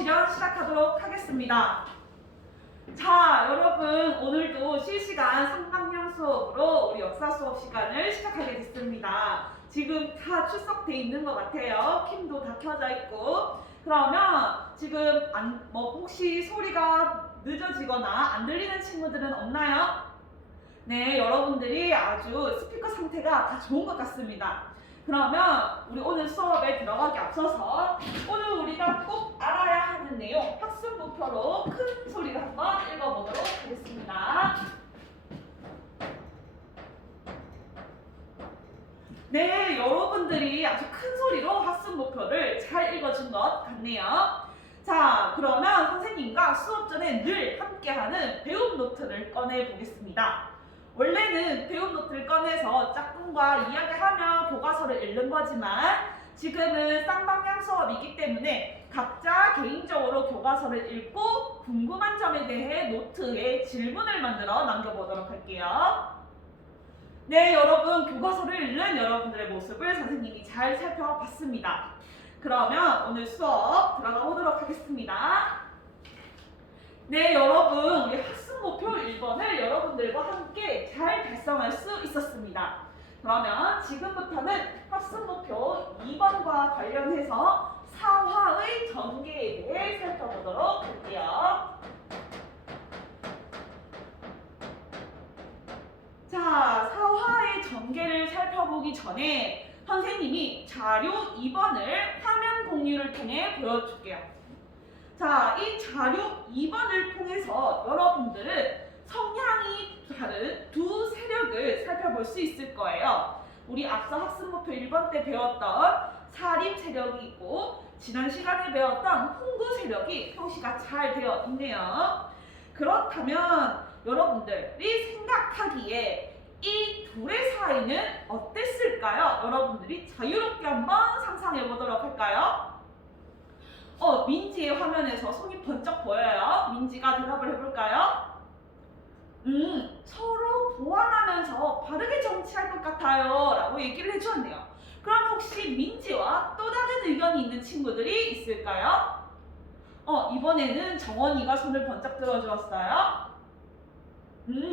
실현 시작하도록 하겠습니다. 자, 여러분 오늘도 실시간 삼각형 수업으로 우리 역사 수업 시간을 시작하게 됐습니다. 지금 다 출석돼 있는 것 같아요. 캠도 다 켜져 있고. 그러면 지금 혹시 소리가 늦어지거나 안 들리는 친구들은 없나요? 네, 여러분들이 아주 스피커 상태가 다 좋은 것 같습니다. 그러면 우리 오늘 수업에 들어가기 앞서서 오늘 우리가 꼭 알아야 하는 내용 학습 목표로 큰 소리로 한번 읽어보도록 하겠습니다. 네, 여러분들이 아주 큰 소리로 학습 목표를 잘 읽어준 것 같네요. 자, 그러면 선생님과 수업 전에 늘 함께하는 배움 노트를 꺼내 보겠습니다. 원래는 배움 노트를 꺼내서 짝꿍과 이야기하며 교과서를 읽는 거지만 지금은 쌍방향 수업이기 때문에 각자 개인적으로 교과서를 읽고 궁금한 점에 대해 노트에 질문을 만들어 남겨보도록 할게요. 네, 여러분 교과서를 읽는 여러분들의 모습을 선생님이 잘 살펴봤습니다. 그러면 오늘 수업 들어가 보도록 하겠습니다. 네, 여러분 우리 학습 목표 1번을 여러분들과 함께 잘 달성할 수 있었습니다. 그러면 지금부터는 학습 목표 2번과 관련해서 사화의 전개에 대해 살펴보도록 할게요. 자, 사화의 전개를 살펴보기 전에 선생님이 자료 2번을 화면 공유를 통해 보여줄게요. 자, 이 자료 2번을 통해서 여러분들은 성향이 다른 두 세력을 살펴볼 수 있을 거예요. 우리 앞서 학습 목표 1번 때 배웠던 사림 세력이 있고 지난 시간에 배웠던 홍구 세력이 표시가 잘 되어 있네요. 그렇다면 여러분들이 생각하기에 이 둘의 사이는 어땠을까요? 여러분들이 자유롭게 한번 상상해 보도록 할까요? 민지의 화면에서 손이 번쩍 보여요. 민지가 대답을 해볼까요? 서로 보완하면서 바르게 정치할 것 같아요 라고 얘기를 해주었네요. 그럼 혹시 민지와 또 다른 의견이 있는 친구들이 있을까요? 이번에는 정원이가 손을 번쩍 들어주었어요.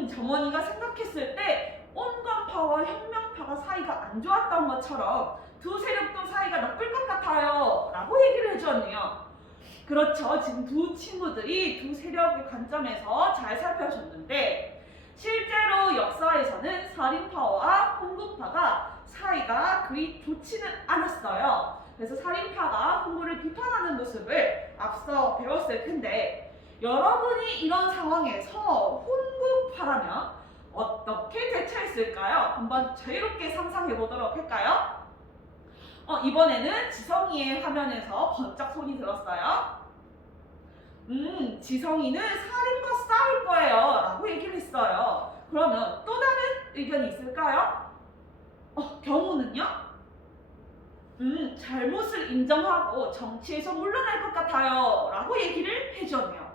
정원이가 생각했을 때 온건파와 혁명파가 사이가 안 좋았던 것처럼 두 세력도 사이가 나쁠 것 같아요 라고 얘기를 해주었네요. 그렇죠. 지금 두 친구들이 두 세력의 관점에서 잘 살펴줬는데 실제로 역사에서는 사림파와 홍구파가 사이가 그리 좋지는 않았어요. 그래서 사림파가 홍구를 비판하는 모습을 앞서 배웠을 텐데 여러분이 이런 상황에서 홍구파라면 어떻게 대처했을까요? 한번 자유롭게 상상해 보도록 할까요? 이번에는 지성이의 화면에서 번쩍 손이 들었어요. 지성이는 살인과 싸울 거예요 라고 얘기를 했어요. 그러면 또 다른 의견이 있을까요? 경우는요? 잘못을 인정하고 정치에서 물러날 것 같아요 라고 얘기를 해줬네요.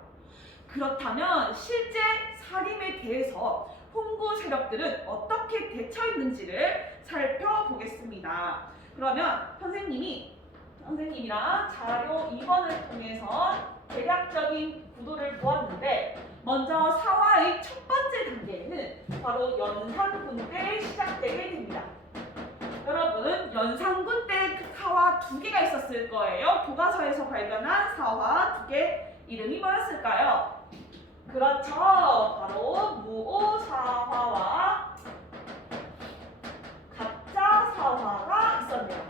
그렇다면 실제 살인에 대해서 홍구 세력들은 어떻게 대처했는지를 살펴보겠습니다. 그러면 선생님이랑 자료 2번을 통해서 대략적인 구도를 보았는데 먼저 사화의 첫 번째 단계는 바로 연산군 때 시작되게 됩니다. 여러분 연산군 때 사화 두 개가 있었을 거예요. 교과서에서 발견한 사화 두 개 이름이 뭐였을까요? 그렇죠. 바로 무오사화와 가짜사화가 있었네요.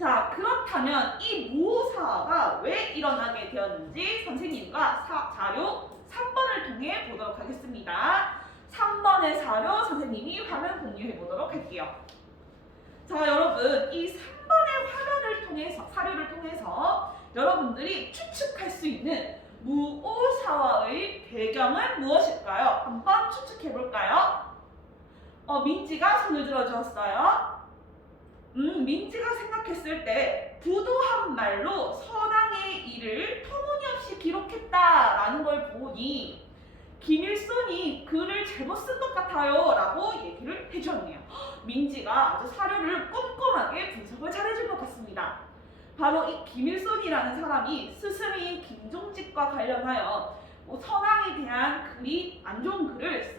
자, 그렇다면 이 무오사화가 왜 일어나게 되었는지 선생님과 자료 3번을 통해 보도록 하겠습니다. 3번의 자료 선생님이 화면 공유해 보도록 할게요. 자, 여러분 이 3번의 사료를 통해서 여러분들이 추측할 수 있는 무오사화의 배경은 무엇일까요? 한번 추측해 볼까요? 민지가 손을 들어주었어요. 민지가 생각했을 때 부도한 말로 서당의 일을 터무니없이 기록했다라는 걸 보니 김일손이 글을 잘못 쓴 것 같아요 라고 얘기를 해주었네요. 민지가 아주 사료를 꼼꼼하게 분석을 잘해준 것 같습니다. 바로 이 김일손이 김윤이라는 사람이 스승인 김종직과 관련하여 뭐 선왕에 대한 글이 안 좋은 글을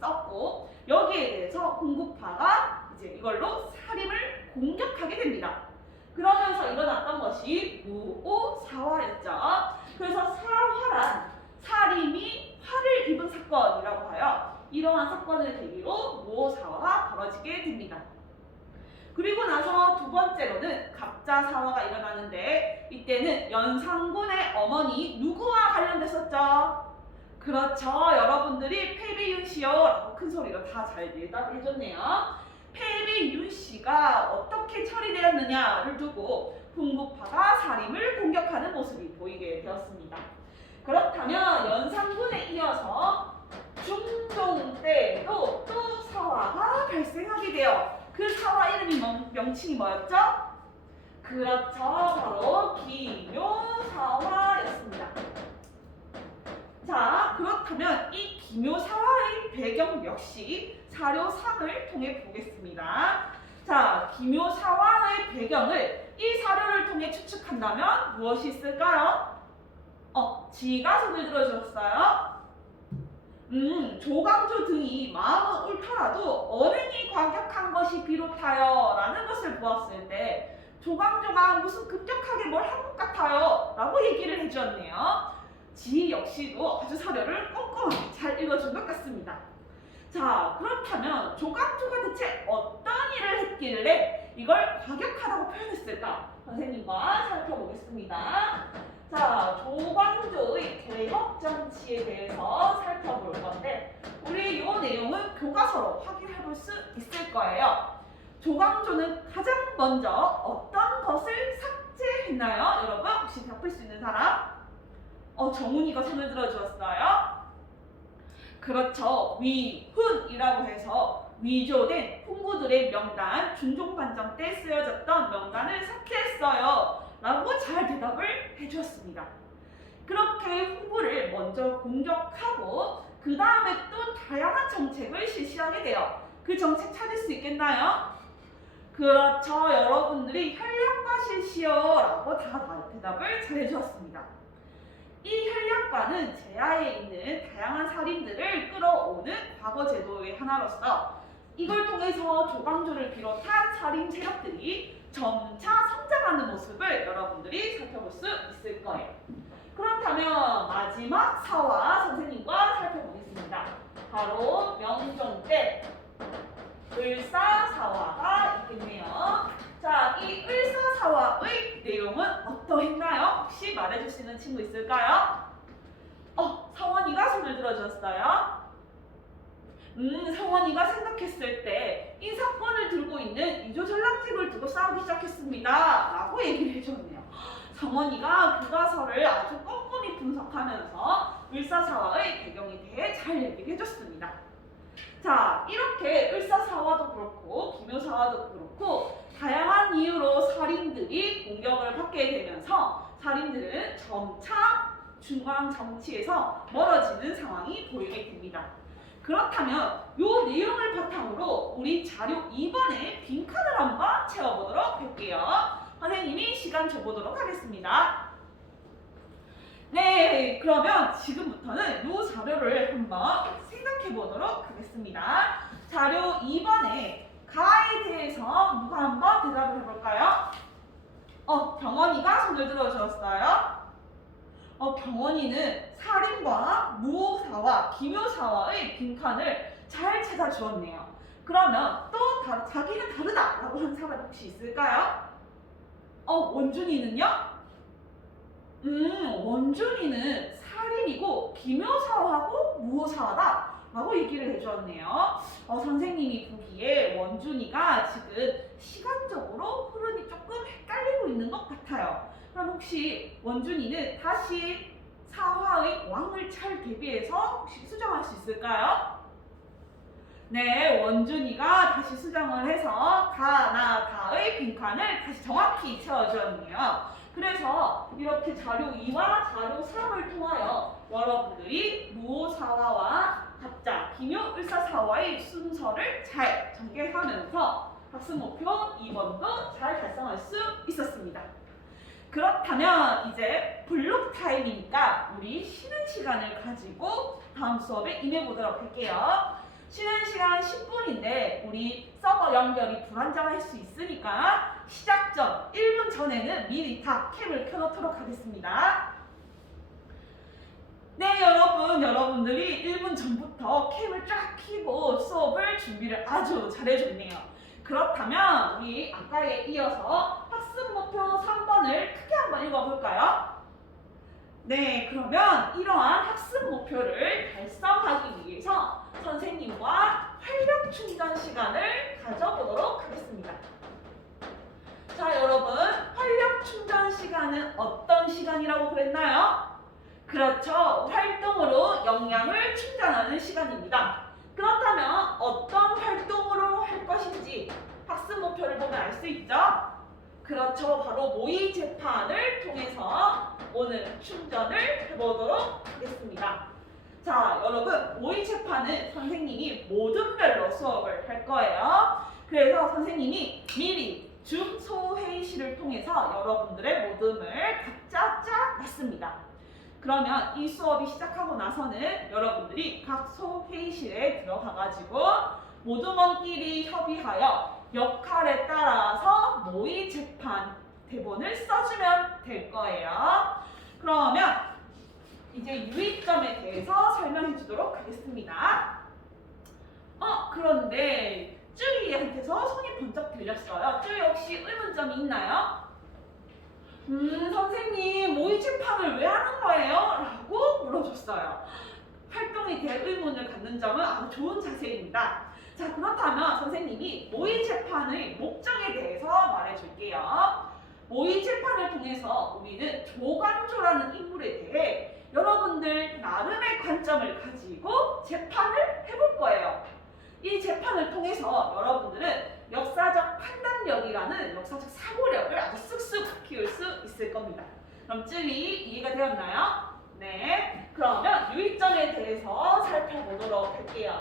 썼고 여기에 대해서 홍구파가 이제 이걸로 사림을 공격하게 됩니다. 그러면서 일어났던 것이 무오사화였죠. 그래서 사화란 사림이 화를 입은 사건이라고 하여 이러한 사건을 계기로 무오사화가 벌어지게 됩니다. 그리고 나서 두 번째로는 갑자사화가 일어나는데 이때는 연산군의 어머니 누구와 관련됐었죠? 그렇죠. 여러분들이 패비윤씨요 라고 큰 소리로 다 잘 대답을 해줬네요. 패비윤씨가 어떻게 처리되었느냐를 두고 홍구파가 사림을 공격하는 모습이 보이게 되었습니다. 그렇다면 연산군에 이어서 중종 때도 또 사화가 발생하게 돼요. 그 사화 이름이 명칭이 뭐였죠? 그렇죠. 바로 기묘사화였습니다. 자, 그렇다면 이 기묘사화의 배경 역시 사료상을 통해 보겠습니다. 자, 기묘사화의 배경을 이 사료를 통해 추측한다면 무엇이 있을까요? 지가 손을 들어주었어요. 조광조 등이 마음은 옳더라도 언행이 과격한 것이 비롯하여 라는 것을 보았을 때 조광조가 무슨 급격하게 뭘 한 것 같아요 라고 얘기를 해주었네요. 지 역시도 아주 사료를 꼼꼼하게 잘 읽어준 것 같습니다. 자, 그렇다면 조광조가 대체 어떤 일을 했길래 이걸 과격하다고 표현했을까? 선생님과 살펴보겠습니다. 자, 조광조의 개혁 정치에 대해서 살펴볼 건데 우리 이 내용은 교과서로 확인해 볼 수 있을 거예요. 조광조는 가장 먼저 어떤 것을 삭제했나요? 여러분 혹시 답할 수 있는 사람? 정훈이가 손을 들어주었어요. 그렇죠. 위훈이라고 해서 위조된 훈구들의 명단, 중종반정 때 쓰여졌던 명단을 삭제했어요 라고 잘 대답을 해주었습니다. 그렇게 훈구를 먼저 공격하고 그 다음에 또 다양한 정책을 실시하게 돼요. 그 정책 찾을 수 있겠나요? 그렇죠. 여러분들이 혈량과 실시요 라고 다 대답을 잘 해주었습니다. 이 혈량과는 제하에 있는 다양한 살인들을 끌어오는 과거 제도의 하나로서 이걸 통해서 조광조를 비롯한 살인 세력들이 점차 성장하는 모습을 여러분들이 살펴볼 수 있을 거예요. 그렇다면 마지막 사화 선생님과 살펴보겠습니다. 바로 명종 때 을사사화가 있겠네요. 자, 이 을사사화의 내용은 어떠했나요? 혹시 말해줄 수 있는 친구 있을까요? 성원이가 손을 들어줬어요. 성원이가 생각했을 때 이 사건을 들고 있는 이조전락집을 두고 싸우기 시작했습니다 라고 얘기를 해줬네요. 성원이가 교과서를 아주 꼼꼼히 분석하면서 을사사화의 배경에 대해 잘 얘기를 해줬습니다. 자, 이렇게 을사사화도 그렇고 기묘사화도 그렇고 다양한 이유로 살인들이 공격을 받게 되면서 살인들은 점차 중앙 정치에서 멀어지는 상황이 보이게 됩니다. 그렇다면 이 내용을 바탕으로 우리 자료 2번에 빈칸을 한번 채워보도록 할게요. 선생님이 시간 줘보도록 하겠습니다. 네, 그러면 지금부터는 이 자료를 한번 생각해 보도록 하겠습니다. 자료 2번에 가에 대해서 누가 한번 대답을 해볼까요? 병원이가 손을 들어주었어요. 병원이는 살인과 무오사화, 기묘사화의 빈칸을 잘 찾아주었네요. 그러면 또 자기는 다르다라고 하는 사람 혹시 있을까요? 원준이는요? 원준이는 살인이고 기묘사화하고 무오사화다 라고 얘기를 해주었네요. 선생님이 보기에 원준이가 지금 시간적으로 흐름이 조금 헷갈리고 있는 것 같아요. 그럼 혹시 원준이는 다시 사화의 왕을 잘 대비해서 혹시 수정할 수 있을까요? 네, 원준이가 다시 수정을 해서 가나 다의 빈칸을 다시 정확히 채워주었네요. 그래서 이렇게 자료 2와 자료 3을 통하여 여러분들이 무오사화와 갑자, 기묘, 을사사화의 순서를 잘 전개하면서 학습 목표 2번도 잘 달성할 수 있었습니다. 그렇다면 이제 블록 타임이니까 우리 쉬는 시간을 가지고 다음 수업에 임해보도록 할게요. 쉬는 시간 10분인데 우리 서버 연결이 불안정할 수 있으니까 시작 전 1분 전에는 미리 다 캠을 켜놓도록 하겠습니다. 네, 여러분들이 1분 전부터 캠을 쫙 켜고 수업을 준비를 아주 잘해줬네요. 그렇다면 우리 아까에 이어서 학습 목표 3번을 크게 한번 읽어볼까요? 네, 그러면 이러한 학습 목표를 달성하기 위해서 선생님과 활력 충전 시간을 가져보도록 하겠습니다. 자, 여러분, 활력 충전 시간은 어떤 시간이라고 그랬나요? 그렇죠. 활동으로 영양을 충전하는 시간입니다. 그렇다면 어떤 활동으로 할 것인지 학습 목표를 보면 알 수 있죠? 그렇죠. 바로 모의 재판을 통해서 오늘 충전을 해보도록 하겠습니다. 자, 여러분, 모의 재판은 선생님이 모둠별로 수업을 할 거예요. 그래서 선생님이 미리 줌 소회의실을 통해서 여러분들의 모둠을 각자 짜놨습니다. 그러면 이 수업이 시작하고 나서는 여러분들이 각 소회의실에 들어가가지고 모둠원끼리 협의하여 역할에 따라서 모의 재판 대본을 써주면 될 거예요. 그러면 이제 유의점에 대해서 설명해 주도록 하겠습니다. 그런데 쭈이한테서 손이 번쩍 들렸어요. 쭈이 혹시 의문점이 있나요? 선생님, 모의 재판을 왜 하는 거예요? 라고 물어줬어요. 활동에 대해 의문을 갖는 점은 아주 좋은 자세입니다. 자, 그렇다면 선생님이 모의 재판의 목적에 대해서 말해줄게요. 모의 재판을 통해서 우리는 조광조라는 인물에 대해 여러분들 나름의 관점을 가지고 재판을 해볼 거예요. 이 재판을 통해서 여러분들은 역사적 판단력이라는 역사적 사고력을 아주 쓱쓱 키울 수 있을 겁니다. 그럼 쯔위 이해가 되었나요? 네. 그러면 유의점에 대해서 살펴보도록 할게요.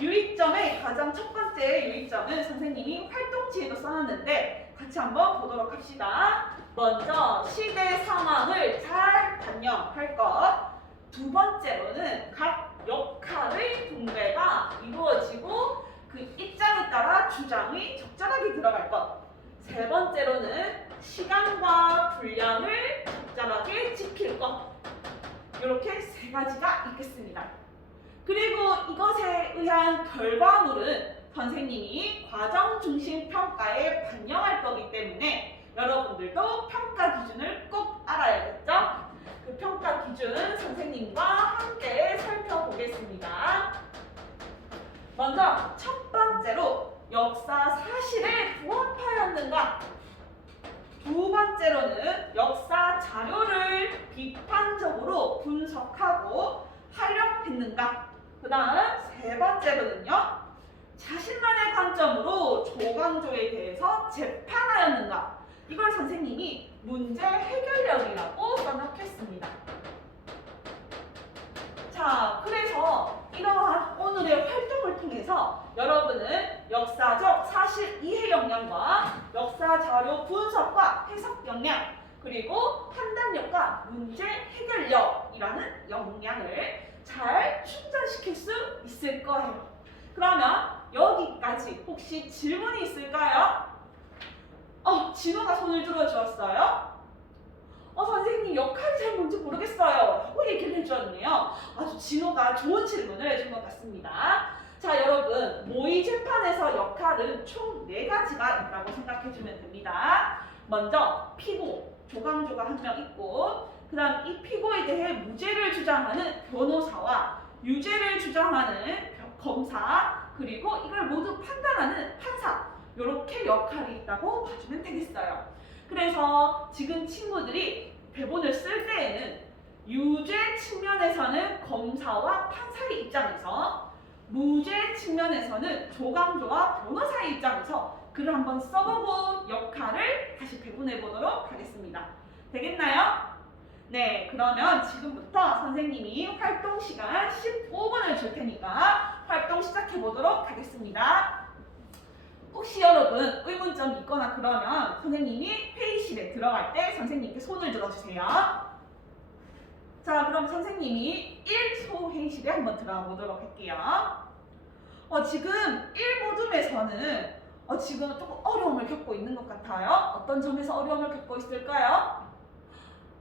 유의점의 가장 첫 번째 유의점은 선생님이 활동지에도 써놨는데 같이 한번 보도록 합시다. 먼저 시대 상황을 잘 반영할 것. 두 번째로는 각 역할의 분배가 이루어지고 그 입장에 따라 주장이 적절하게 들어갈 것. 세 번째로는 시간과 분량을 적절하게 지킬 것. 이렇게 세 가지가 있겠습니다. 그리고 이것에 의한 결과물은 선생님이 과정 중심 평가에 반영할 거기 때문에 여러분들도 평가 기준을 꼭 알아야겠죠? 그 평가 기준 선생님과 함께 살펴보겠습니다. 먼저 첫 번째로 역사 사실에 부합하였는가? 두 번째로는 역사 자료를 비판적으로 분석하고 활용했는가? 그 다음 세 번째로는요, 자신만의 관점으로 조광조에 대해서 재판하였는가? 이걸 선생님이 문제 해결력이라고 써놓겠습니다. 자, 그래서 이러한 오늘의 활동을 통해서 여러분은 역사적 사실 이해 역량과 역사 자료 분석과 해석 역량, 그리고 판단력과 문제 해결력이라는 역량을 잘 충전시킬 수 있을 거예요. 그러면 여기까지 혹시 질문이 있을까요? 진호가 손을 들어주었어요. 선생님 역할이 잘 뭔지 모르겠어요 라고 얘기를 해주었네요. 아주 진호가 좋은 질문을 해준 것 같습니다. 자, 여러분, 모의 재판에서 역할은 총 4가지가 있다고 생각해주면 됩니다. 먼저 피고, 조광조가 한 명 있고, 그 다음 이 피고에 대해 무죄를 주장하는 변호사와 유죄를 주장하는 검사, 그리고 이걸 모두 판단하는 판사, 이렇게 역할이 있다고 봐주면 되겠어요. 그래서 지금 친구들이 대본을 쓸 때에는 유죄 측면에서는 검사와 판사의 입장에서, 무죄 측면에서는 조광조와 변호사의 입장에서 글을 한번 써보고 역할을 다시 배분해 보도록 하겠습니다. 되겠나요? 네, 그러면 지금부터 선생님이 활동 시간 15분을 줄 테니까 활동 시작해 보도록 하겠습니다. 혹시 여러분 의문점이 있거나 그러면 선생님이 회의실에 들어갈 때 선생님께 손을 들어주세요. 자, 그럼 선생님이 1소 회의실에 한번 들어가 보도록 할게요. 지금 1모둠에서는 지금 조금 어려움을 겪고 있는 것 같아요. 어떤 점에서 어려움을 겪고 있을까요?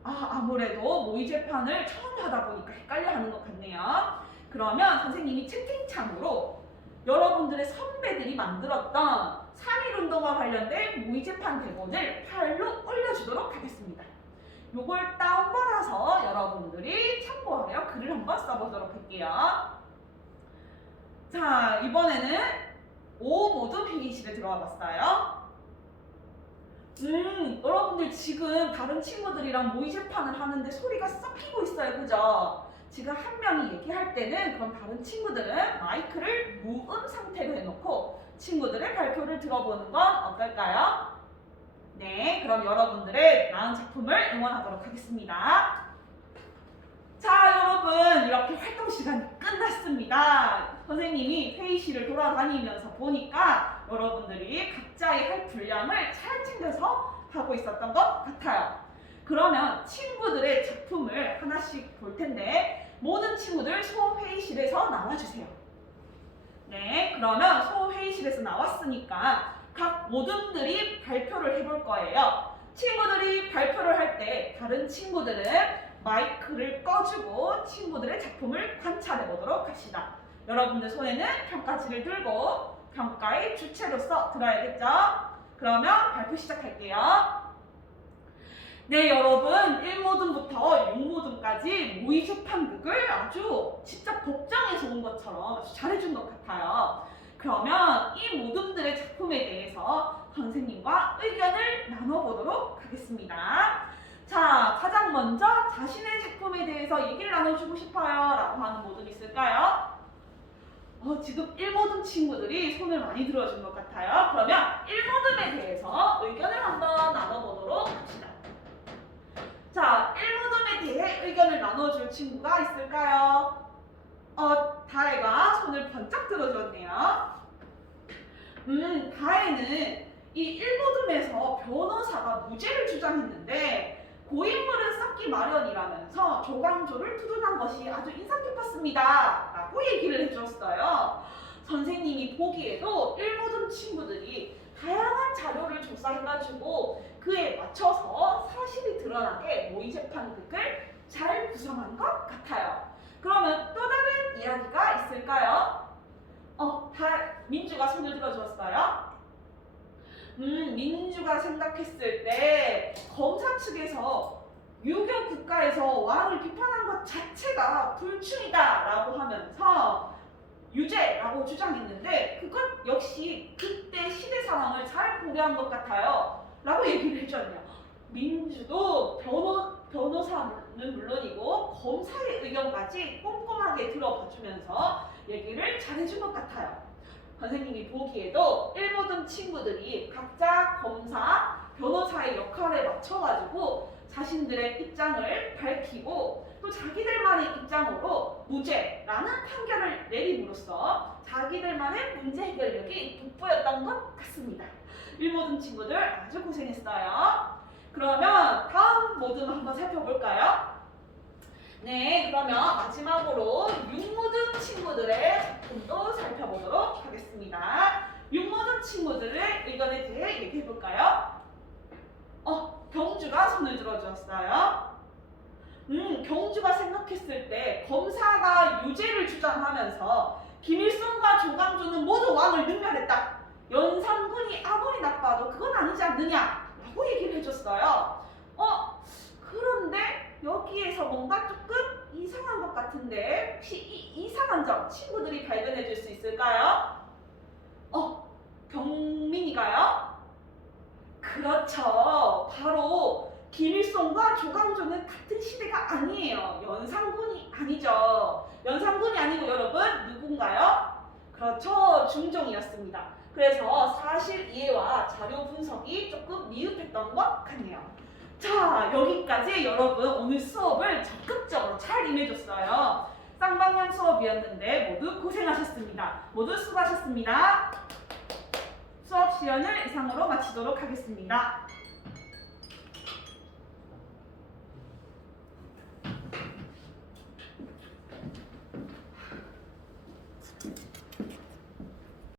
아무래도 모의 재판을 처음 하다 보니까 헷갈려 하는 것 같네요. 그러면 선생님이 채팅창으로 여러분들의 선배들이 만들었던 3.1운동과 관련된 모의 재판 대본을 파일로 올려주도록 하겠습니다. 요걸 다운받아서 여러분들이 참고하여 글을 한번 써보도록 할게요. 자, 이번에는 5모둠 회의실에 들어와 봤어요. 여러분들 지금 다른 친구들이랑 모의 재판을 하는데 소리가 섞이고 있어요. 그죠? 지금 한 명이 얘기할 때는 그럼 다른 친구들은 마이크를 무음 상태로 해놓고 친구들의 발표를 들어보는 건 어떨까요? 네, 그럼 여러분들의 나은 작품을 응원하도록 하겠습니다. 자, 여러분 이렇게 활동 시간이 끝났습니다. 선생님이 회의실을 돌아다니면서 보니까 여러분들이 각자의 할 분량을 잘 챙겨서 하고 있었던 것 같아요. 그러면 친구들의 작품을 하나씩 볼 텐데 모든 친구들 소회의실에서 나와주세요. 네, 그러면 소회의실에서 나왔으니까 각 모둠들이 발표를 해볼 거예요. 친구들이 발표를 할 때 다른 친구들은 마이크를 꺼주고 친구들의 작품을 관찰해 보도록 합시다. 여러분들 손에는 평가지를 들고 평가의 주체로서 들어야겠죠? 그러면 발표 시작할게요. 네, 여러분 1모둠부터 6모둠까지 모의 재판극을 아주 진짜 법정에서 온 것처럼 아주 잘해준 것 같아요. 그러면 이 모둠들의 작품에 대해서 선생님과 의견을 나눠보도록 하겠습니다. 자, 가장 먼저 자신의 작품에 대해서 얘기를 나눠주고 싶어요 라고 하는 모둠 있을까요? 지금 1모둠 친구들이 손을 많이 들어준 것 같아요. 그러면 1모둠에 대해서 의견을 한번 나눠보도록 합시다. 자, 1모둠에 대해 의견을 나눠줄 친구가 있을까요? 다혜가 손을 번쩍 들어줬네요. 다혜는 이 1모둠에서 변호사가 무죄를 주장했는데 고인물은 쌓기 마련이라면서 조광조를 투둔한 것이 아주 인상 깊었습니다 라고 얘기를 해줬어요. 선생님이 보기에도 1모둠 친구들이 다양한 자료를 조사해가지고 그에 맞춰서 사실이 드러나게 모의 재판극을 잘 구성한 것 같아요. 그러면 또 다른 이야기가 있을까요? 민주가 손을 들어주었어요. 민주가 생각했을 때 검사 측에서 유교 국가에서 왕을 비판한 것 자체가 불충이다 라고 하면서 유죄라고 주장했는데 그것 역시 그때 시대 상황을 잘 고려한 것 같아요 라고 얘기를 해줬네요. 민주도 변호사는 물론이고 검사의 의견까지 꼼꼼하게 들어봐주면서 얘기를 잘해준 것 같아요. 선생님이 보기에도 1모둠 친구들이 각자 검사, 변호사의 역할에 맞춰가지고 자신들의 입장을 밝히고 또 자기들만의 입장으로 무죄라는 판결을 내림으로써 자기들만의 문제 해결력이 돋보였던 것 같습니다. 1모둠 친구들 아주 고생했어요. 그러면 다음 모둠 한번 살펴볼까요? 네, 그러면 마지막으로 6모둠 친구들의 작품도 살펴보도록 하겠습니다. 6모둠 친구들의 의견에 대해 얘기해볼까요? 경주가 손을 들어주었어요. 경주가 생각했을 때 검사가 유죄를 주장하면서 김일성과 조광조는 모두 왕을 능멸했다. 연산군이 아무리 나빠도 그건 아니지 않느냐 라고 얘기를 해줬어요. 그런데 여기에서 뭔가 조금 이상한 것 같은데 혹시 이 이상한 점 친구들이 발견해 줄 수 있을까요? 경민이가요? 그렇죠. 바로 김일성과 조광조는 같은 시대가 아니에요. 연산군이 아니죠. 연산군이 아니고 여러분 누군가요? 그렇죠. 중종이었습니다. 그래서 사실 이해와 자료 분석이 조금 미흡했던 것 같네요. 자, 여기까지 여러분 오늘 수업을 적극적으로 잘 임해줬어요. 쌍방향 수업이었는데 모두 고생하셨습니다. 모두 수고하셨습니다. 수업 시연을 이상으로 마치도록 하겠습니다.